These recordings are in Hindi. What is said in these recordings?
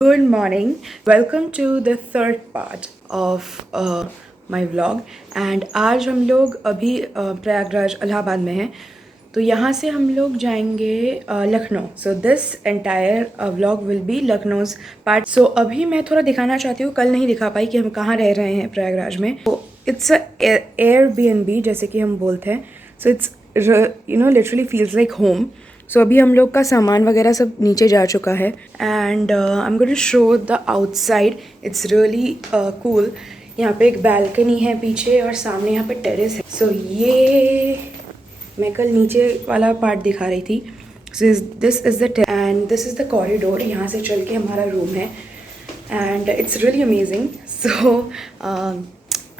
Good morning. Welcome to the third part of my vlog. And आज हम लोग अभी प्रयागराज इलाहाबाद में हैं. तो यहाँ से हम लोग जाएंगे Lucknow. So this entire vlog will be Lucknow's part. So अभी मैं थोड़ा दिखाना चाहती हूँ, कल नहीं दिखा पाई कि हम कहाँ रह रहे हैं प्रयागराज में. तो इट्स Airbnb जैसे कि हम बोलते हैं. So it's literally feels like home. So अभी हम लोग का सामान वगैरह सब नीचे जा चुका है. And I am going to show the outside. It's really cool. यहाँ पे एक बैल्कनी है पीछे और सामने यहाँ पे टेरेस है. सो ये मैं कल नीचे वाला पार्ट दिखा रही थी. सो this is the end this is the corridor. यहाँ से चल के हमारा रूम है एंड इट्स रियली अमेजिंग. सो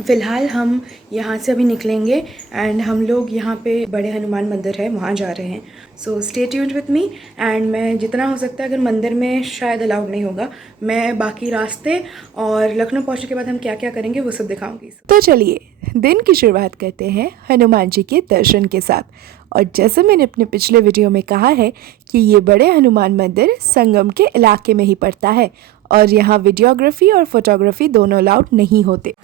फ़िलहाल हम यहाँ से अभी निकलेंगे एंड हम लोग यहाँ पे बड़े हनुमान मंदिर है वहाँ जा रहे हैं. So stay tuned with me. And मैं जितना हो सकता है, अगर मंदिर में शायद अलाउड नहीं होगा, मैं बाकी रास्ते और लखनऊ पहुँचने के बाद हम क्या क्या करेंगे वो सब दिखाऊंगी. तो चलिए दिन की शुरुआत करते हैं हनुमान जी के दर्शन के साथ. और जैसे मैंने अपने पिछले वीडियो में कहा है कि ये बड़े हनुमान मंदिर संगम के इलाके में ही पड़ता है और यहाँ वीडियोग्राफी और फोटोग्राफी दोनों अलाउड नहीं होते.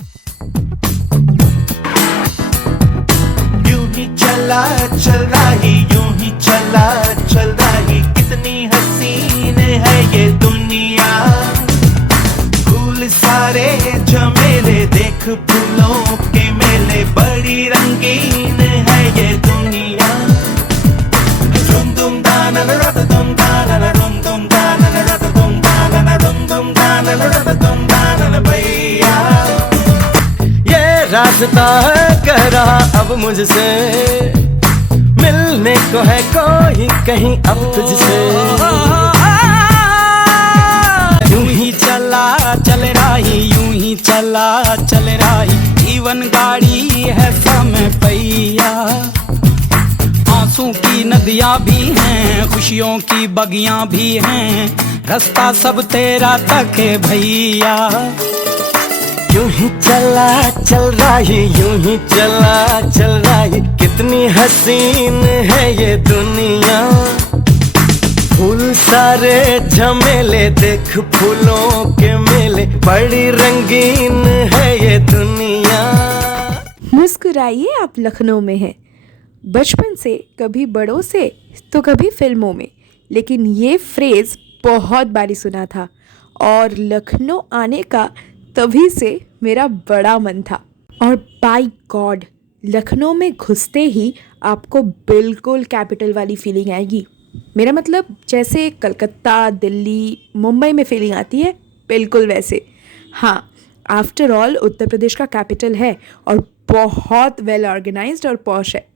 चला चल रही यूं ही चला चल रही, कितनी हसीन है ये दुनिया. फूल सारे झमेले देख, फूलों के मेले, बड़ी रंगीन है ये दुनिया. रुम दुम दाना रत दुम दाना रुम दुम दाना रत दुम दाना रुम दुम दाना रत दुम दाना भैया. ये रास्ता है कह रहा अब मुझसे, मिलने को है कोई कहीं अब तुझसे. यूं ही चला चल रही, यूं ही चला चल रही, जीवन गाड़ी है समय पहिया. आंसू की नदियां भी हैं, खुशियों की बगियां भी हैं, रास्ता सब तेरा तक है भैया. यूं ही चला चल रही, यूं ही चला चल रही, कितनी हसीन है ये दुनिया. फूल सारे झमेले देख, फूलों के मेले, बड़ी रंगीन है ये दुनिया. मुस्कुराइए आप लखनऊ में हैं. बचपन से कभी बड़ों से तो कभी फिल्मों में, लेकिन ये फ्रेज़ बहुत बारी सुना था और लखनऊ आने का तभी से मेरा बड़ा मन था. और बाय गॉड, लखनऊ में घुसते ही आपको बिल्कुल कैपिटल वाली फीलिंग आएगी. मेरा मतलब जैसे कलकत्ता, दिल्ली, मुंबई में फीलिंग आती है, बिल्कुल वैसे. हाँ, आफ्टर ऑल उत्तर प्रदेश का कैपिटल है और बहुत वेल ऑर्गेनाइज्ड और पॉश है.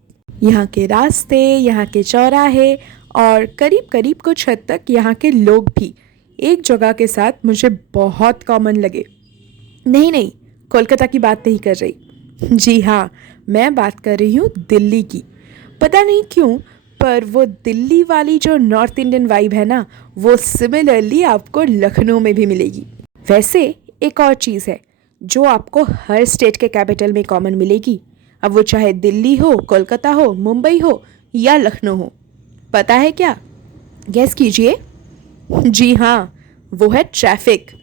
यहाँ के रास्ते, यहाँ के चौराहे और करीब करीब कुछ हद तक यहाँ के लोग भी एक जगह के साथ मुझे बहुत कॉमन लगे. नहीं, कोलकाता की बात नहीं कर रही. जी हाँ, मैं बात कर रही हूँ दिल्ली की. पता नहीं क्यों, पर वो दिल्ली वाली जो नॉर्थ इंडियन वाइब है ना, वो सिमिलरली आपको लखनऊ में भी मिलेगी. वैसे एक और चीज़ है जो आपको हर स्टेट के कैपिटल में कॉमन मिलेगी, अब वो चाहे दिल्ली हो, कोलकाता हो, मुंबई हो या लखनऊ हो. पता है क्या? गेस कीजिए. जी हाँ, वो है ट्रैफिक.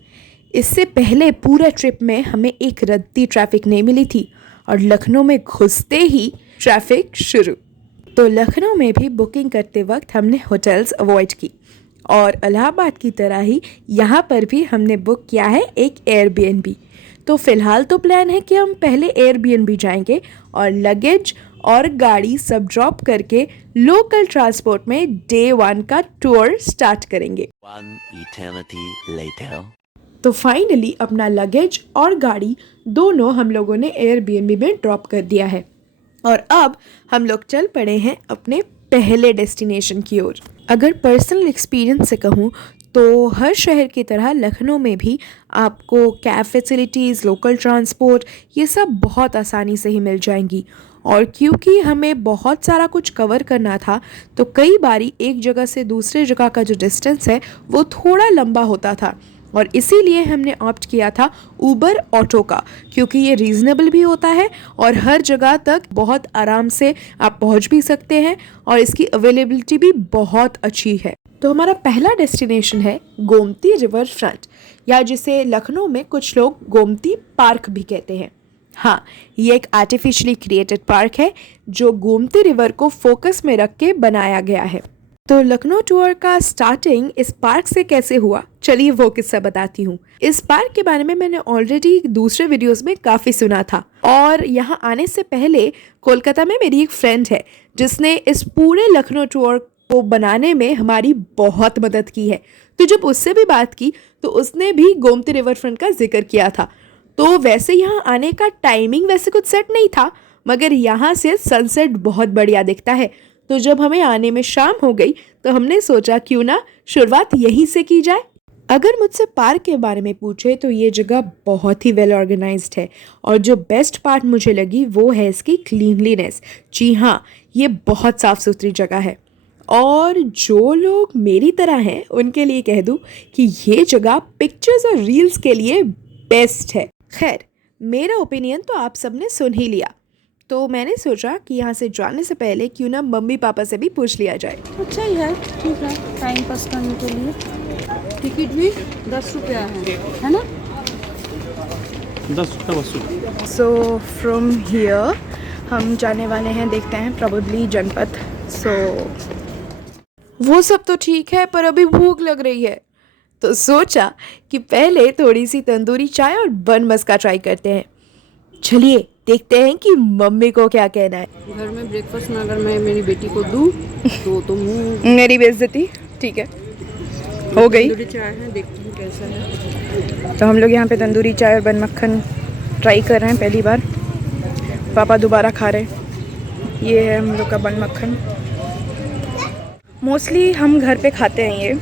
इससे पहले पूरे ट्रिप में हमें एक रद्दी ट्रैफिक नहीं मिली थी और लखनऊ में घुसते ही ट्रैफिक शुरू. तो लखनऊ में भी बुकिंग करते वक्त हमने होटल्स अवॉइड की और इलाहाबाद की तरह ही यहाँ पर भी हमने बुक किया है एक Airbnb. तो फ़िलहाल तो प्लान है कि हम पहले Airbnb जाएंगे और लगेज और गाड़ी सब ड्रॉप करके लोकल ट्रांसपोर्ट में Day 1 का टूर स्टार्ट करेंगे. One eternity later. तो फाइनली अपना लगेज और गाड़ी दोनों हम लोगों ने Airbnb में ड्रॉप कर दिया है और अब हम लोग चल पड़े हैं अपने पहले डेस्टिनेशन की ओर. अगर पर्सनल एक्सपीरियंस से कहूँ तो हर शहर की तरह लखनऊ में भी आपको कैब फैसिलिटीज़, लोकल ट्रांसपोर्ट, ये सब बहुत आसानी से ही मिल जाएंगी. और क्योंकि हमें बहुत सारा कुछ कवर करना था तो कई बारी एक जगह से दूसरे जगह का जो डिस्टेंस है वो थोड़ा लंबा होता था और इसीलिए हमने ऑप्ट किया था ऊबर ऑटो का, क्योंकि ये रीज़नेबल भी होता है और हर जगह तक बहुत आराम से आप पहुंच भी सकते हैं और इसकी अवेलेबिलिटी भी बहुत अच्छी है. तो हमारा पहला डेस्टिनेशन है गोमती रिवर फ्रंट, या जिसे लखनऊ में कुछ लोग गोमती पार्क भी कहते हैं। हाँ, ये एक आर्टिफिशियली क्रिएटेड पार्क है जो गोमती रिवर को फोकस में रख के बनाया गया है। तो लखनऊ टूर का स्टार्टिंग इस पार्क से कैसे हुआ, चलिए वो किस्सा बताती हूँ। इस पार्क के बारे में मैंने ऑलरेडी दूसरे वीडियोस में काफ़ी सुना था, और यहाँ आने से पहले कोलकाता में मेरी एक फ्रेंड है जिसने इस पूरे लखनऊ टूर को बनाने में हमारी बहुत मदद की है। तो जब उससे भी बात की तो उसने भी गोमती रिवर फ्रंट का जिक्र किया था। तो वैसे यहाँ आने का टाइमिंग वैसे कुछ सेट नहीं था, मगर यहाँ से सनसेट बहुत बढ़िया दिखता है। तो जब हमें आने में शाम हो गई तो हमने सोचा क्यों ना शुरुआत यहीं से की जाए। अगर मुझसे पार्क के बारे में पूछे तो ये जगह बहुत ही वेल ऑर्गेनाइज्ड है, और जो बेस्ट पार्ट मुझे लगी वो है इसकी क्लीनलीनेस। जी हाँ, ये बहुत साफ़ सुथरी जगह है, और जो लोग मेरी तरह हैं उनके लिए कह दूँ कि ये जगह पिक्चर्स और रील्स के लिए बेस्ट है। खैर, मेरा ओपिनियन तो आप सबने सुन ही लिया, तो मैंने सोचा कि यहाँ से जाने से पहले क्यों ना मम्मी पापा से भी पूछ लिया जाए। अच्छा ही है, ठीक है, टाइम पास करने के लिए। टिकट भी 10 रुपया है ना? 10 रुपये वसूल। सो फ्रॉम हियर हम जाने वाले हैं, देखते हैं, प्रॉबेबली जनपथ। सो वो सब तो ठीक है, पर अभी भूख लग रही है, तो सोचा कि पहले थोड़ी सी तंदूरी चाय और बन मस्का ट्राई करते हैं। चलिए देखते हैं कि मम्मी को क्या कहना है। घर में ब्रेकफास्ट में अगर मैं मेरी बेटी को दूँ तो मुँह मेरी बेइज्जती, ठीक है, हो गई। तंदूरी चाय है, देखती हूँ कैसा है। तो हम लोग यहाँ पे तंदूरी चाय और बन मक्खन ट्राई कर रहे हैं पहली बार। पापा दोबारा खा रहे हैं। ये है हम लोग का बन मक्खन। मोस्टली हम घर पे खाते हैं ये,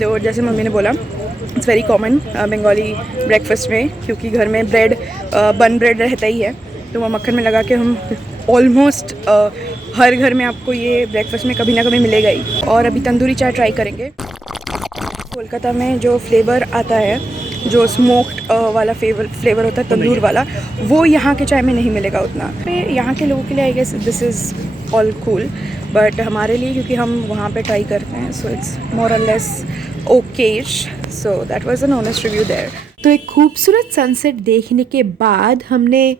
तो जैसे मम्मी ने बोला it's very common Bengali breakfast में, क्योंकि घर में ब्रेड बन ब्रेड रहता ही है, तो वो मक्खन में लगा के हम ऑलमोस्ट हर घर में आपको ये ब्रेकफास्ट में कभी ना कभी मिलेगा ही। और अभी तंदूरी चाय ट्राई करेंगे। कोलकाता में जो फ्लेवर आता है, जो स्मोक्ड वाला फ्लेवर होता है तंदूर वाला, वो यहाँ के चाय में नहीं मिलेगा उतना। यहाँ के लोगों के लिए I guess this is all cool, but हमारे लिए क्योंकि हम वहाँ पे ट्राई करते हैं, सो इट्स मोर और less okayish. So that was an honest review there. तो एक खूबसूरत सनसेट देखने के बाद हमने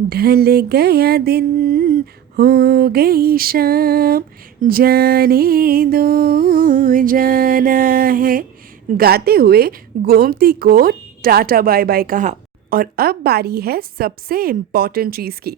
ढल गया दिन हो गई शाम, जाने दो जाना है गाते हुए गोमती को टाटा बाय बाय कहा। और अब बारी है सबसे इम्पॉर्टेंट चीज़ की।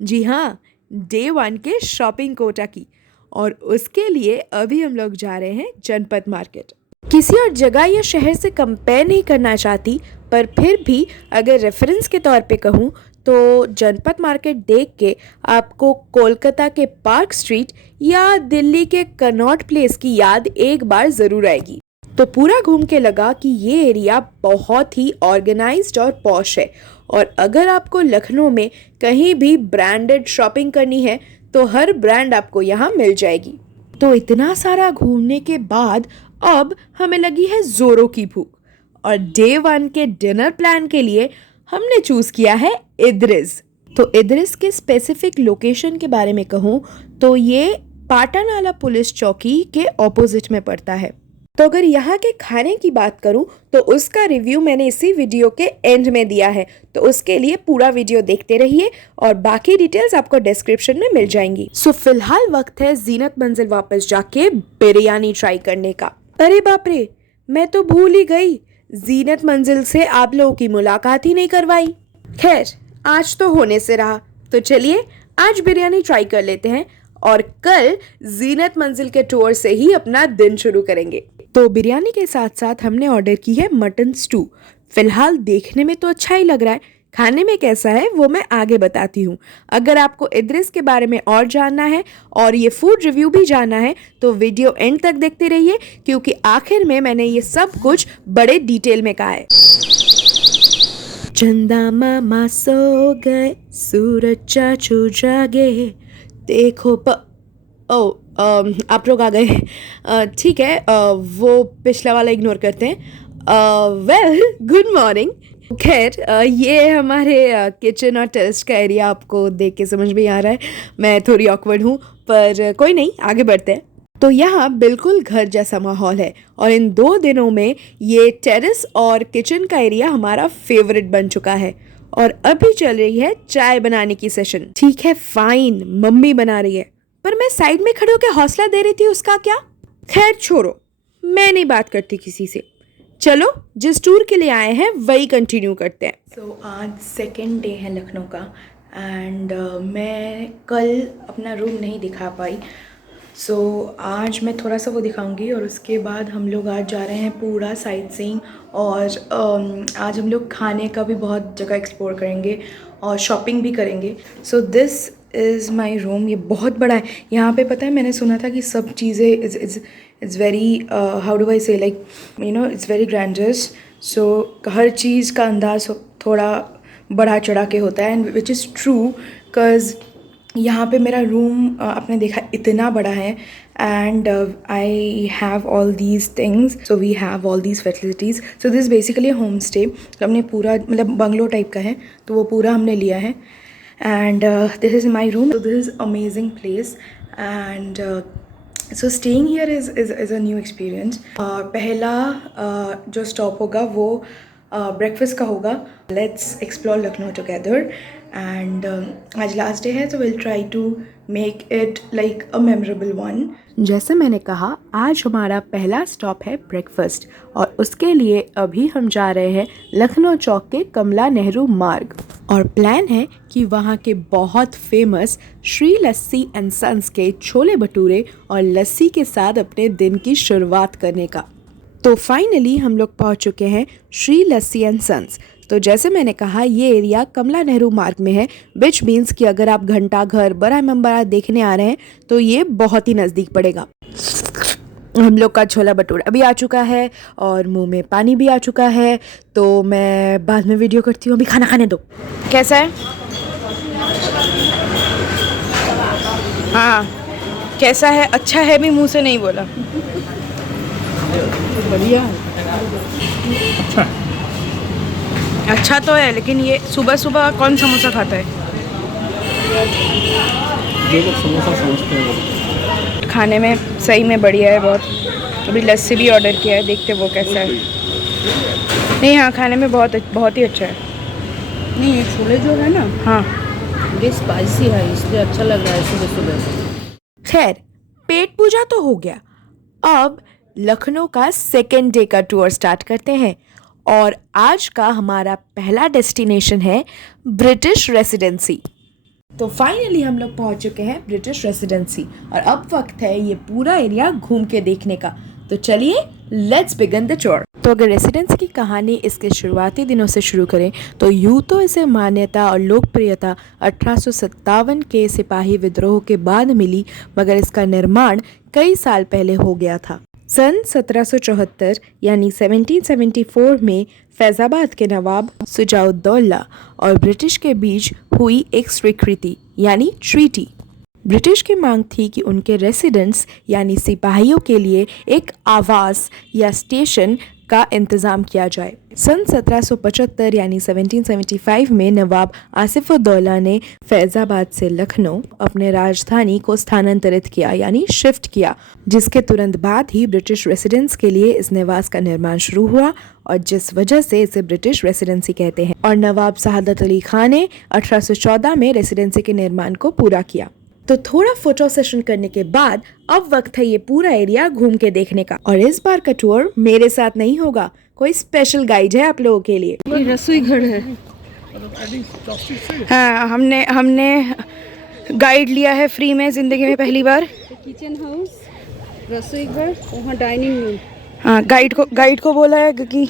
जी हाँ, डे 1 के शॉपिंग कोटा की, और उसके लिए अभी हम लोग जा रहे हैं जनपथ मार्केट। किसी और जगह या शहर से कंपेयर नहीं करना चाहती, पर फिर भी अगर रेफरेंस के तौर पे कहूँ तो जनपथ मार्केट देख के आपको कोलकाता के पार्क स्ट्रीट या दिल्ली के कनॉट प्लेस की याद एक बार ज़रूर आएगी। तो पूरा घूम के लगा कि ये एरिया बहुत ही ऑर्गेनाइज्ड और पॉश है, और अगर आपको लखनऊ में कहीं भी ब्रांडेड शॉपिंग करनी है तो हर ब्रांड आपको यहाँ मिल जाएगी। तो इतना सारा घूमने के बाद अब हमें लगी है जोरों की भूख, और डे 1 के डिनर प्लान के लिए हमने चूज़ किया है इद्रिस। तो इद्रिस के स्पेसिफिक लोकेशन के बारे में कहूँ तो ये पाटनाला पुलिस चौकी के ऑपोजिट में पड़ता है। तो अगर यहाँ के खाने की बात करूँ तो उसका रिव्यू मैंने इसी वीडियो के एंड में दिया है, तो उसके लिए पूरा वीडियो देखते रहिए और बाकी डिटेल्स आपको डिस्क्रिप्शन में मिल जाएंगी। सो फिलहाल वक्त है जीनत मंजिल वापस जाके बिरयानी ट्राई करने का। अरे बाप रे, मैं तो भूल ही गई, जीनत मंजिल से आप लोगों की मुलाकात ही नहीं करवाई। खैर, आज तो होने से रहा, तो चलिए आज बिरयानी ट्राई कर लेते हैं और कल जीनत मंजिल के टूर से ही अपना दिन शुरू करेंगे। तो बिरयानी के साथ साथ हमने ऑर्डर की है मटन स्टू। फिलहाल देखने में तो अच्छा ही लग रहा है, खाने में कैसा है वो मैं आगे बताती हूँ। अगर आपको इद्रिस के बारे में और जानना है और ये फूड रिव्यू भी जानना है तो वीडियो एंड तक देखते रहिए, क्योंकि आखिर में मैंने ये सब कुछ बड़े डिटेल में कहा है। चंदा मामा सो गए, सूरज चाचू जागे, देखो आप लोग आ गए, ठीक है, वो पिछला वाला इग्नोर करते हैं। Well, good morning. खैर, ये हमारे किचन और टेरेस का एरिया आपको देख के समझ में आ रहा है। मैं थोड़ी ऑकवर्ड हूँ, पर कोई नहीं, आगे बढ़ते हैं। तो यहाँ बिल्कुल घर जैसा माहौल है और इन 2 दिनों में ये टेरेस और किचन का एरिया हमारा फेवरेट बन चुका है। और अभी चल रही है चाय बनाने की सेशन। ठीक है फाइन, मम्मी बना रही है, पर मैं साइड में खड़े होकर हौसला दे रही थी, उसका क्या? खैर छोड़ो, मैं नहीं बात करती किसी से। चलो जिस टूर के लिए आए हैं वही कंटिन्यू करते हैं। सो आज सेकेंड डे है लखनऊ का एंड मैं कल अपना रूम नहीं दिखा पाई। सो आज मैं थोड़ा सा वो दिखाऊंगी और उसके बाद हम लोग आज जा रहे हैं पूरा साइट सीइंग और आज हम लोग खाने का भी बहुत जगह एक्सप्लोर करेंगे और शॉपिंग भी करेंगे। सो दिस इज़ माई रूम। ये बहुत बड़ा है। यहाँ पे पता है मैंने सुना था कि सब चीज़ें it's very how do I say like you know it's very grandiose. So हर चीज़ का अंदाज़ थोड़ा बढ़ा चढ़ा के होता है and which is true because यहाँ पे मेरा रूम आपने देखा इतना बड़ा है and I have all these things. So we have all these facilities. So this basically home stay. हमने पूरा मतलब बंगलो टाइप का है तो वो पूरा हमने लिया है and this is my room. So this is amazing place and so staying here is a new experience. पहला जो स्टॉप होगा वो ब्रेकफास्ट का होगा। Let's explore Lucknow together and आज लास्ट डे है तो will try to make it like a memorable one. जैसे मैंने कहा आज हमारा पहला स्टॉप है ब्रेकफास्ट और उसके लिए अभी हम जा रहे हैं लखनऊ चौक के कमला नेहरू मार्ग और प्लान है कि वहाँ के बहुत famous Shri Lassi and sons के छोले भटूरे और लस्सी के साथ अपने दिन की शुरुआत करने का। तो फाइनली हम लोग पहुँच चुके हैं श्री लस्सी एंड सन्स। तो जैसे मैंने कहा ये एरिया कमला नेहरू मार्ग में है, विच मीन्स कि अगर आप घंटा घर बड़ा इमामबाड़ा देखने आ रहे हैं तो ये बहुत ही नज़दीक पड़ेगा। हम लोग का छोला भटूरा अभी आ चुका है और मुंह में पानी भी आ चुका है, तो मैं बाद में वीडियो करती हूँ। अभी खाना खाने दो। कैसा है? हाँ कैसा है? अच्छा है भी मुंह से नहीं बोला। बढ़िया अच्छा तो है, लेकिन ये सुबह सुबह कौन समोसा खाता है? जो लोग समोसा समझते हैं। खाने में सही में बढ़िया है बहुत। अभी लस्सी भी ऑर्डर किया है, देखते वो कैसा है। नहीं हाँ खाने में बहुत ही अच्छा है। नहीं ये छोले जो है ना, हाँ ये स्पाइसी है इसलिए अच्छा लग रहा है सुबह सुबह। खैर पेट पूजा तो हो गया, अब लखनऊ का सेकेंड डे का टूर स्टार्ट करते हैं और आज का हमारा पहला डेस्टिनेशन है ब्रिटिश रेसिडेंसी। तो फाइनली हम लोग पहुंच चुके हैं ब्रिटिश रेसिडेंसी और अब वक्त है ये पूरा एरिया घूम के देखने का। तो चलिए लेट्स बिगिन द टूर। तो अगर रेसिडेंसी की कहानी इसके शुरुआती दिनों से शुरू करें तो यूँ तो इसे मान्यता और लोकप्रियता 1857 के सिपाही विद्रोह के बाद मिली, मगर इसका निर्माण कई साल पहले हो गया था। सन 1774 यानी 1774 में फैज़ाबाद के नवाब सुजाउद्दौला और ब्रिटिश के बीच हुई एक स्वीकृति यानी ट्रीटी। ब्रिटिश की मांग थी कि उनके रेसिडेंट्स यानी सिपाहियों के लिए एक आवास या स्टेशन का इंतज़ाम किया जाए। सन 1775 यानी 1775 में नवाब आसिफउद्दौला ने फैज़ाबाद से लखनऊ अपने राजधानी को स्थानांतरित किया यानी शिफ्ट किया, जिसके तुरंत बाद ही ब्रिटिश रेसिडेंट्स के लिए इस निवास का निर्माण शुरू हुआ और जिस वजह से इसे ब्रिटिश रेसिडेंसी कहते हैं। और नवाब सआदत अली खान ने 1814 में रेसिडेंसी के निर्माण को पूरा किया। तो थोड़ा फोटो सेशन करने के बाद अब वक्त है ये पूरा एरिया घूम के देखने का। और इस बार का टूर मेरे साथ नहीं होगा, कोई स्पेशल गाइड है आप लोगों के लिए। ये रसोई घर है। हाँ हमने गाइड लिया है फ्री में जिंदगी में पहली बार। किचन हाउस, रसोई घर, वहाँ डाइनिंग रूम। हाँ गाइड को बोला है क्योंकि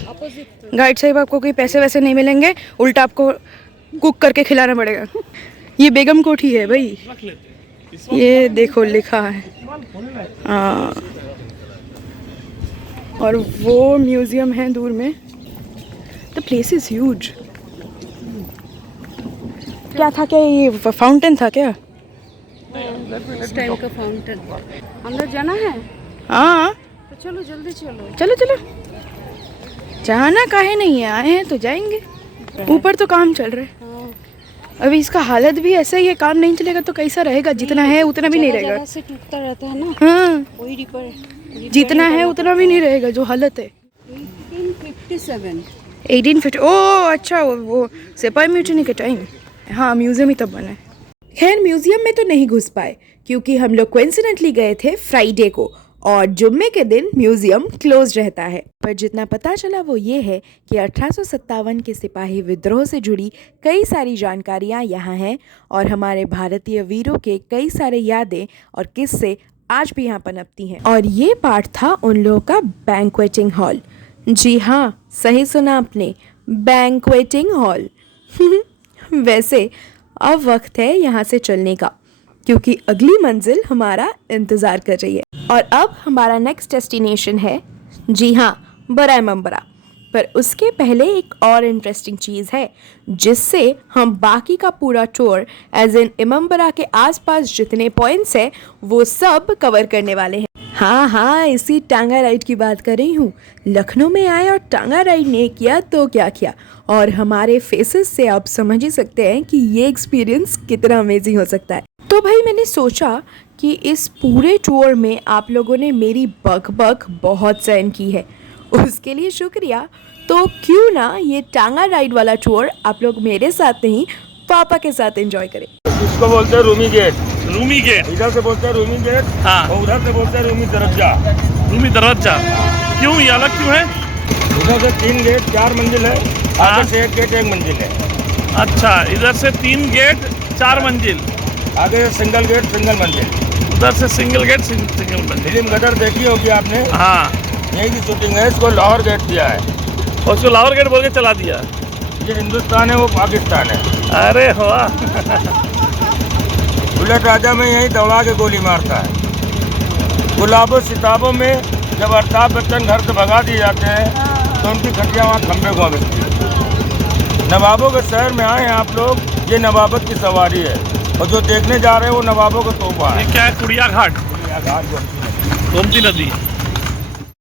गाइड साहिब आपको कोई पैसे वैसे नहीं मिलेंगे, उल्टा आपको कुक करके खिलाना पड़ेगा। ये बेगम कोठी है भाई, ये देखो लिखा है। और वो म्यूजियम है दूर में। The place is huge. क्या था, क्या ये फाउंटेन था क्या? इस टाइम का फाउंटेन। अंदर जाना है? हाँ तो चलो जल्दी चलो। चलो जाना काहे नहीं है, आए हैं तो जाएंगे। ऊपर तो काम चल रहा है। अभी इसका हालत भी ऐसा ही है, काम नहीं चलेगा तो कैसा रहेगा? जितना है उतना भी नहीं रहेगा। जगह से टूटता रहता है ना, हाँ, वही रिपेयर जितना है उतना भी नहीं रहेगा जो हालत है। 1857। 1850। ओह अच्छा, वो सिपाही म्यूटिनी के टाइम। हाँ, म्यूजियम ही तब बना है। खैर, म्यूजियम में तो नहीं घुस पाए क्योंकि हम लोग कोइंसिडेंटली गए थे फ्राइडे को, और जुम्मे के दिन म्यूजियम क्लोज रहता है। पर जितना पता चला वो ये है कि 1857 के सिपाही विद्रोह से जुड़ी कई सारी जानकारियाँ यहाँ हैं, और हमारे भारतीय वीरों के कई सारे यादें और किस्से आज भी यहाँ पनपती हैं। और ये पार्ट था उन लोगों का बैंक्वेटिंग हॉल। जी हाँ, सही सुना आपने, बैंक्वेटिंग हॉल। वैसे अब वक्त है यहाँ से चलने का, क्योंकि अगली मंजिल हमारा इंतज़ार कर रही है। और अब हमारा नेक्स्ट डेस्टिनेशन है, जी हाँ, बराईमंबरा। पर उसके पहले एक और इंटरेस्टिंग चीज़ है जिससे हम बाकी का पूरा टूर एज इन इमंबरा के आसपास जितने पॉइंट्स हैं वो सब कवर करने वाले हैं। हाँ, इसी टांगा राइड की बात कर रही हूँ। लखनऊ में आए और टांगा राइड नहीं किया तो क्या किया, और हमारे फेसेस से आप समझ ही सकते हैं कि ये एक्सपीरियंस कितना अमेजिंग हो सकता है। तो भाई मैंने सोचा कि इस पूरे टूर में आप लोगों ने मेरी बक बहुत सहन की है, उसके लिए शुक्रिया। तो क्यों ना ये टांगा राइड वाला टूर आप लोग मेरे साथ नहीं, पापा के साथ एंजॉय करें। इसको बोलते हैं रूमी गेट। रूमी गेट, इधर से बोलते हैं रूमी गेट, हाँ। और उधर से बोलते हैं रूमी दरवाजा। रूमी दरवाजा क्यों, ये अलग क्यों है? उधर से 3 गेट 4 मंजिल है, हाँ। आगे से 1 गेट 1 मंजिल है। अच्छा, इधर से 3 गेट 4 मंजिल, आगे से सिंगल गेट सिंगल मंजिल। उधर से सिंगल गेट सिंगल मंजिल। फिल्म गदर देखी होगी आपने, हाँ, यही की शूटिंग है। इसको लाहौर गेट दिया है। और उसको लाहौर गेट बोल के चला दिया। ये हिंदुस्तान है, वो पाकिस्तान है। अरे वाह। बुलेट राजा में यही दौड़ा के गोली मारता है। गुलाबों सिताबों में जब अमिताभ बच्चन घर से भगा दिए जाते हैं तो उनकी खटिया वहाँ खंबे को मिलती है। नवाबों के शहर में आए हैं आप लोग, ये नवाबत की सवारी है, और जो देखने जा रहे हैं वो नवाबों का तोहफा है। ये क्या है? कुड़िया घाट, कुड़िया घाट, गोमती नदी।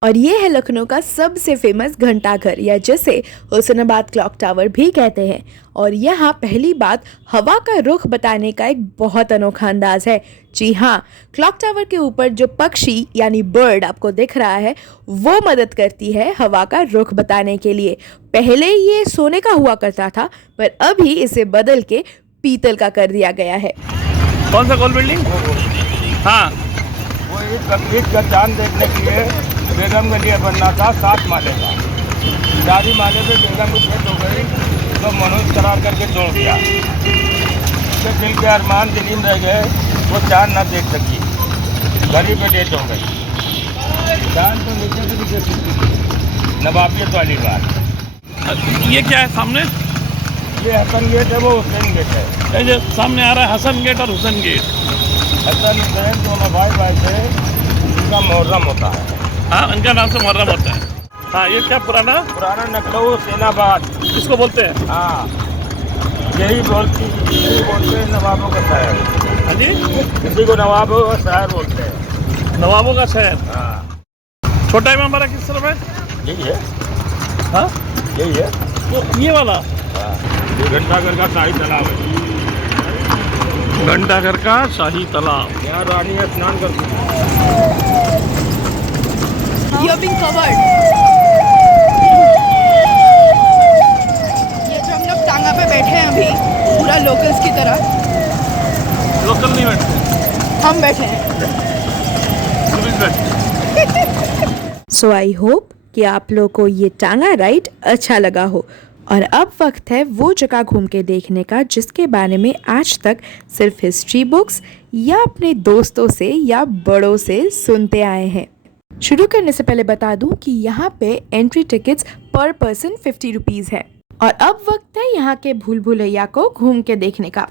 और ये है लखनऊ का सबसे फेमस घंटाघर, या जिसे हुसैनाबाद क्लॉक टावर भी कहते हैं। और यहाँ पहली बात, हवा का रुख बताने का एक बहुत अनोखा अंदाज है। जी हाँ, क्लॉक टावर के ऊपर जो पक्षी यानी बर्ड आपको दिख रहा है वो मदद करती है हवा का रुख बताने के लिए। पहले ये सोने का हुआ करता था, पर अभी इसे बदल के पीतल का कर दिया गया है। कौन सा गोल बिल्डिंग? हाँ, वो ईद का चांद देखने के लिए बेगम के लिए बनना था 7 माले का। 4 माले पे बेगम को खेत हो गई तो मनोज करार करके छोड़ दिया। उसके दिल के अरमान दिलीन रह गए, वो चांद ना देख सकी, घड़ी पे डेट हो गई। चांद तो नीचे से भी देख सकती थी, नवाबियत वाली बात। ये क्या है सामने? ये हसन गेट है, वो हुसैन गेट है। ये जो सामने आ रहा है हसन गेट और हुसैन गेट। हसन हुसैन दोनों भाई थे, उनका मुहर्रम होता है। हाँ, इनका नाम से मुहर्रम होता है। हाँ, ये क्या पुराना लखनऊ सेनाबाद इसको बोलते हैं? हाँ, यही बोलते हैं नवाबों का शहर। हाँ जी, इसी को नवाबों का शहर बोलते हैं। नवाबों का शहर। हाँ, छोटा इमामबाड़ा किस तरफ है? यही है। हाँ, यही है। तो ये वाला हाँ, ये घंटाघर का शाही तालाब है। घंटाघर का शाही तालाब। यहाँ रानी स्नान करती है। You're being covered. ये जो हम लोग टांगा पे बैठे हैं अभी, पूरा लोकल्स की तरह लोकल नहीं बैठते, हम बैठे हैं। टूरिस्ट बैठते। सो आई होप कि आप लोग को ये टांगा राइड अच्छा लगा हो। और अब वक्त है वो जगह घूम के देखने का जिसके बारे में आज तक सिर्फ हिस्ट्री बुक्स या अपने दोस्तों से या बड़ों से सुनते आए हैं। शुरू करने से पहले बता दूं कि यहाँ पे एंट्री टिकट्स पर पर्सन 50 रुपीज़ है। और अब वक्त है यहाँ के भूल भुलैया को घूम के देखने का।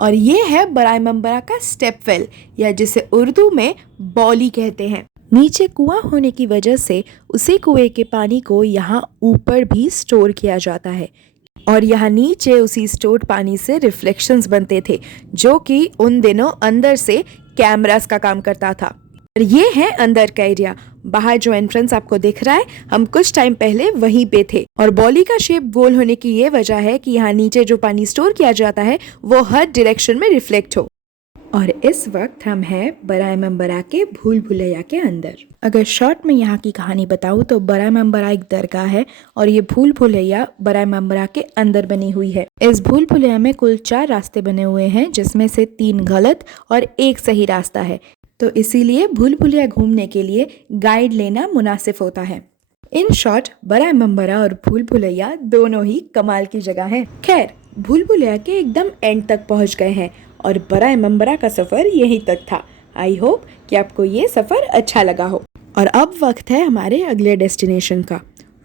और ये है बराईमंबरा का स्टेप वेल, या जिसे उर्दू में बौली कहते हैं। नीचे कुआं होने की वजह से उसी कुएं के पानी को यहाँ ऊपर भी स्टोर किया जाता है, और यहाँ नीचे उसी स्टोर्ड पानी से रिफ्लेक्शंस बनते थे जो कि उन दिनों अंदर से कैमरास का काम करता था। और ये है अंदर का एरिया। बाहर जो एंट्रेंस आपको दिख रहा है, हम कुछ टाइम पहले वहीं पे थे। और बॉली का शेप गोल होने की ये वजह है कि यहाँ नीचे जो पानी स्टोर किया जाता है वो हर डायरेक्शन में रिफ्लेक्ट हो। और इस वक्त हम हैं बराए मंबरा के भूल भुलैया के अंदर। अगर शॉर्ट में यहाँ की कहानी बताऊँ तो बराए मंबरा एक दरगाह है और ये भूल भुलैया बराए मंबरा के अंदर बनी हुई है। इस भूल भुलैया में कुल 4 रास्ते बने हुए हैं, जिसमें से 3 गलत और 1 सही रास्ता है। तो इसीलिए भूल भुलैया घूमने के लिए गाइड लेना मुनासिब होता है। इन शॉर्ट बराए मंबरा और भूल भुलैया दोनों ही कमाल की जगह है। खैर, भूल भुलैया के एकदम एंड तक पहुंच गए हैं और बराए मंबरा का सफ़र यहीं तक था। आई होप कि आपको ये सफ़र अच्छा लगा हो। और अब वक्त है हमारे अगले डेस्टिनेशन का।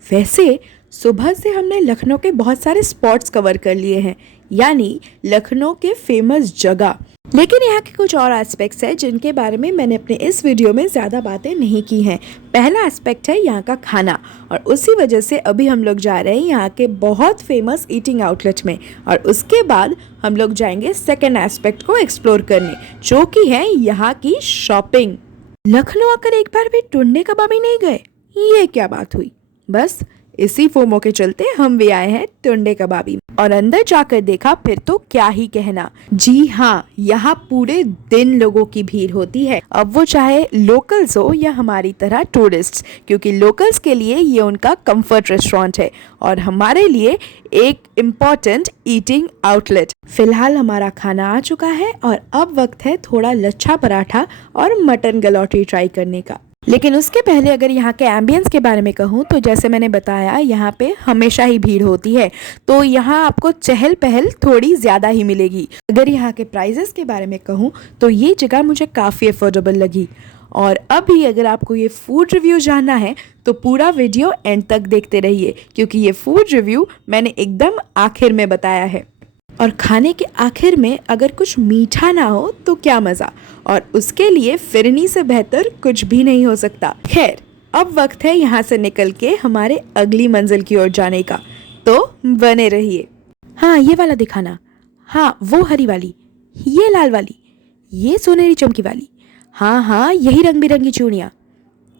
वैसे सुबह से हमने लखनऊ के बहुत सारे स्पॉट्स कवर कर लिए हैं, यानी लखनऊ के फेमस जगह, लेकिन यहाँ के कुछ और एस्पेक्ट्स हैं जिनके बारे में मैंने अपने इस वीडियो में ज़्यादा बातें नहीं की हैं। पहला एस्पेक्ट है यहाँ का खाना, और उसी वजह से अभी हम लोग जा रहे हैं यहाँ के बहुत फेमस ईटिंग आउटलेट में। और उसके बाद हम लोग जाएंगे सेकेंड एस्पेक्ट को एक्सप्लोर करने, जो कि है यहाँ की शॉपिंग। लखनऊ आकर एक बार भी टुंडे कबाबी नहीं गए, ये क्या बात हुई? बस इसी फोमो के चलते हम भी आए हैं टुंडे कबाबी, और अंदर जाकर देखा फिर तो क्या ही कहना। जी हाँ, यहाँ पूरे दिन लोगों की भीड़ होती है, अब वो चाहे लोकल्स हो या हमारी तरह टूरिस्ट्स, क्योंकि लोकल्स के लिए ये उनका कंफर्ट रेस्टोरेंट है और हमारे लिए एक इम्पॉर्टेंट ईटिंग आउटलेट। फिलहाल हमारा खाना आ चुका है और अब वक्त है थोड़ा लच्छा पराठा और मटन गलौटी ट्राई करने का। लेकिन उसके पहले अगर यहाँ के एम्बियंस के बारे में कहूँ तो जैसे मैंने बताया, यहाँ पे हमेशा ही भीड़ होती है, तो यहाँ आपको चहल पहल थोड़ी ज़्यादा ही मिलेगी। अगर यहाँ के प्राइजेस के बारे में कहूँ तो ये जगह मुझे काफ़ी अफोर्डेबल लगी। और अभी अगर आपको ये फूड रिव्यू जानना है तो पूरा वीडियो एंड तक देखते रहिए, क्योंकि ये फूड रिव्यू मैंने एकदम आखिर में बताया है। और खाने के आखिर में अगर कुछ मीठा ना हो तो क्या मज़ा, और उसके लिए फिरनी से बेहतर कुछ भी नहीं हो सकता। खैर, अब वक्त है यहाँ से निकल के हमारे अगली मंजिल की ओर जाने का, तो बने रहिए। हाँ, ये वाला दिखाना, हाँ वो हरी वाली, ये लाल वाली, ये सोनेरी चमकी वाली, हाँ हाँ यही रंग बिरंगी चूड़ियाँ।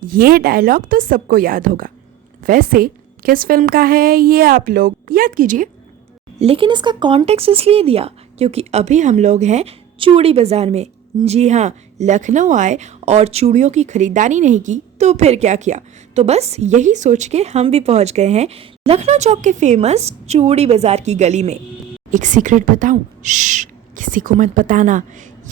ये डायलॉग तो सबको याद होगा। वैसे किस फिल्म का है ये आप लोग याद कीजिए, लेकिन इसका कॉन्टेक्स्ट इसलिए दिया क्योंकि अभी हम लोग हैं चूड़ी बाज़ार में। जी हाँ, लखनऊ आए और चूड़ियों की खरीदारी नहीं की तो फिर क्या किया। तो बस यही सोच के हम भी पहुंच गए हैं लखनऊ चौक के फेमस चूड़ी बाज़ार की गली में। एक सीक्रेट बताऊं? किसी को मत बताना,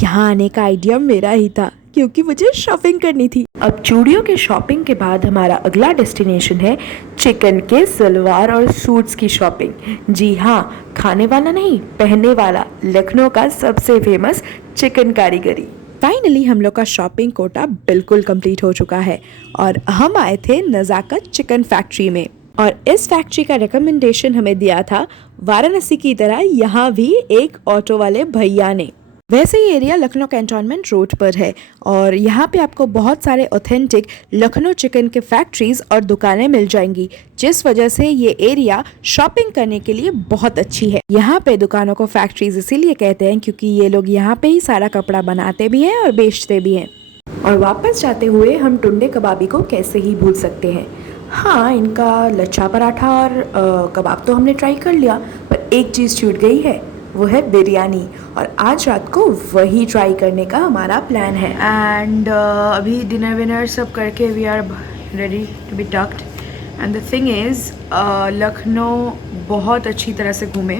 यहाँ आने का आइडिया मेरा ही था क्योंकि मुझे शॉपिंग करनी थी। अब चूड़ियों के शॉपिंग के बाद हमारा अगला डेस्टिनेशन है चिकन के सलवार और सूट्स की शॉपिंग। जी हाँ, खाने वाला नहीं, पहनने वाला लखनऊ का सबसे फेमस चिकन कारीगरी। फाइनली हम लोग का शॉपिंग कोटा बिल्कुल कंप्लीट हो चुका है और हम आए थे नज़ाकत चिकन फैक्ट्री में। और इस फैक्ट्री का रिकमेंडेशन हमें दिया था वाराणसी की तरह यहाँ भी एक ऑटो वाले भैया ने। वैसे ये एरिया लखनऊ कैंटोनमेंट रोड पर है और यहाँ पे आपको बहुत सारे ऑथेंटिक लखनऊ चिकन के फैक्ट्रीज और दुकानें मिल जाएंगी, जिस वजह से ये एरिया शॉपिंग करने के लिए बहुत अच्छी है। यहाँ पे दुकानों को फैक्ट्रीज इसीलिए कहते हैं क्योंकि ये लोग यहाँ पे ही सारा कपड़ा बनाते भी हैं और बेचते भी हैं। और वापस जाते हुए हम टुंडे कबाबी को कैसे ही भूल सकते हैं। हाँ, इनका लच्छा पराठा और कबाब तो हमने ट्राई कर लिया, पर एक चीज़ छूट गई है, वो है बिरयानी, और आज रात को वही ट्राई करने का हमारा प्लान है। एंड अभी डिनर विनर सब करके we are ready to be tucked. And the thing is Lucknow बहुत अच्छी तरह से घूमे।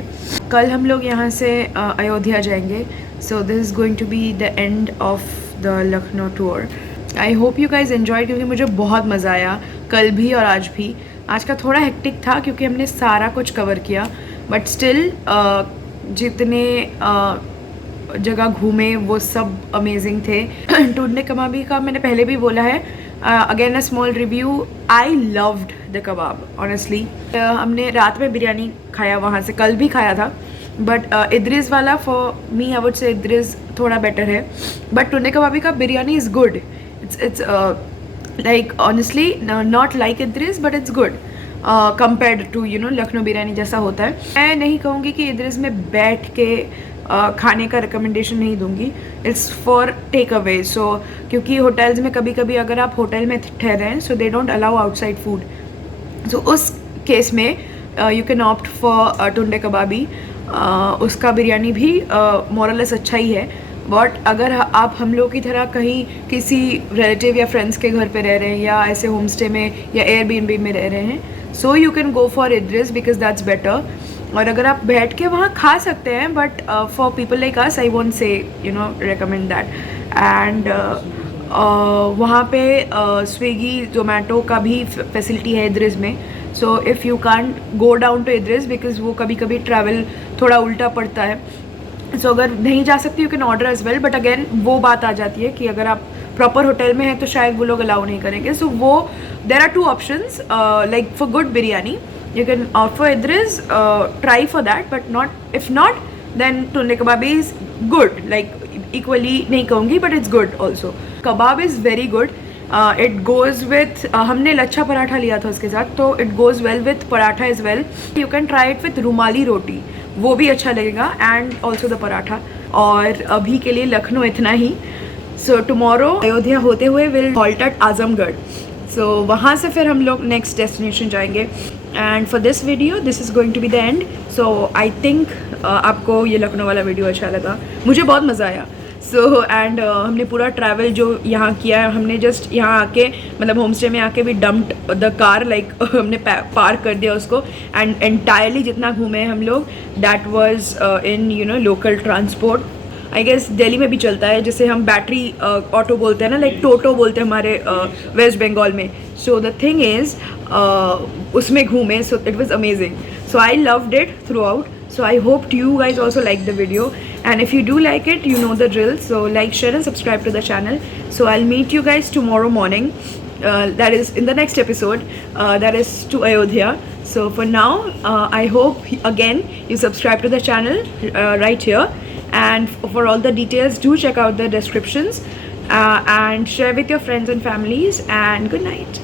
कल हम लोग यहाँ से अयोध्या जाएंगे, so this is going to be the end of the Lucknow tour. I hope you guys enjoy, क्योंकि मुझे बहुत मज़ा आया कल भी और आज भी। आज का थोड़ा हेक्टिक था क्योंकि हमने सारा कुछ कवर किया, बट स्टिल जितने जगह घूमे वो सब अमेजिंग थे। टुंडे कबाबी का मैंने पहले भी बोला है, again a small review, I loved the kebab honestly. हमने रात में बिरयानी खाया वहाँ से, कल भी खाया था, बट इद्रिस वाला for me I would say Idris थोड़ा बेटर है, बट टुंडे कबाबी का biryani is good. It's like honestly not like Idris but it's good compared to Lucknow biryani जैसा होता है। मैं नहीं कहूँगी कि इद्रिस में बैठ के खाने का रिकमेंडेशन नहीं दूंगी. It's for take away. So क्योंकि होटल्स में कभी कभी अगर आप होटल में ठहरे हैं so they don't allow outside food. So उस केस में you can opt for Tunday Kababi. उसका बिरयानी भी मोरलेस अच्छा ही है. बट अगर आप हम लोग की तरह कहीं किसी रिलेटिव या फ्रेंड्स के घर पे रह रहे हैं या ऐसे होम स्टे में या एयरबीएनबी में रह रहे हैं so you can go for Idris because that's better. और अगर आप बैठ के वहाँ खा सकते हैं but for people like us I won't say recommend that. And वहाँ पे स्विगी जोमेटो का भी फैसिलिटी है इद्रिस में. So if you can't go down to Idris because वो कभी कभी ट्रैवल थोड़ा उल्टा पड़ता है. सो अगर नहीं जा सकती you can order as well. But again वो बात आ जाती है कि अगर आप प्रॉपर होटल में हैं तो शायद वो लोग अलाउ नहीं करेंगे. सो वो there are 2 options like for good biryani you can opt for Idris, try for that, but if not then tunde kebab is good, like equally नहीं कहूँगी but it's good also. Kebab is very good. It goes with हमने लच्छा पराठा लिया था उसके साथ तो it goes well with paratha as well. You can try it with रुमाली रोटी, वो भी अच्छा लगेगा and also the पराठा. और अभी के लिए लखनऊ इतना ही. So tomorrow अयोध्या होते हुए will halt at Azamgarh. So वहाँ से फिर हम लोग नेक्स्ट डेस्टिनेशन जाएंगे. And for this video this is going to be the end. So I think आपको ये लखनऊ वाला वीडियो अच्छा लगा. मुझे बहुत मज़ा आया. सो एंड हमने पूरा ट्रैवल जो यहाँ किया है हमने जस्ट यहाँ आके मतलब होम स्टे में आके भी डम्प्ड द कार लाइक हमने पार्क कर दिया उसको. एंड एंटायरली जितना घूमे हैं हम लोग that was in local transport. I guess Delhi में भी चलता है जिसे हम बैटरी ऑटो बोलते हैं ना, लाइक टोटो बोलते हैं हमारे वेस्ट बंगाल में. सो द थिंग इज़ उसमें घूमे. So it was amazing. So I loved it through out. So I hope you guys also like the video, and if you do like it, you know the drill. So like, share and subscribe to the channel. So I'll meet you guys tomorrow morning. That is in the next episode. That is to Ayodhya. So for now, I hope again you subscribe to the channel right here. And for all the details, do check out the descriptions and share with your friends and families. And good night.